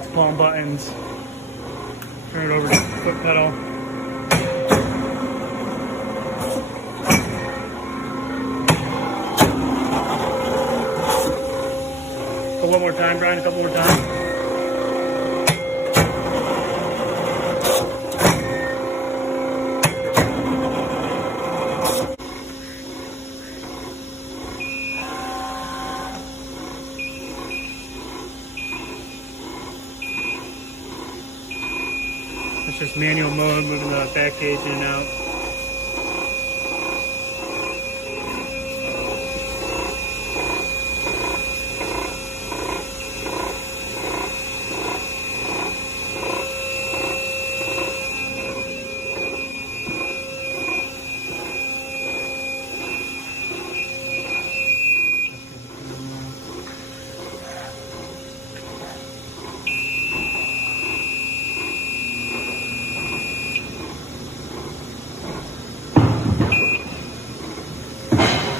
That's palm buttons. Turn it over to the foot pedal. Go one more time, Brian, a couple more times. It's just manual mode, moving the back cage in and out.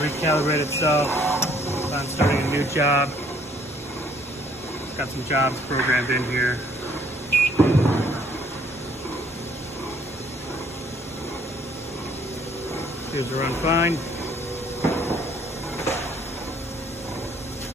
Recalibrate itself on starting a new job. It's got some jobs programmed in here. Seems to run fine.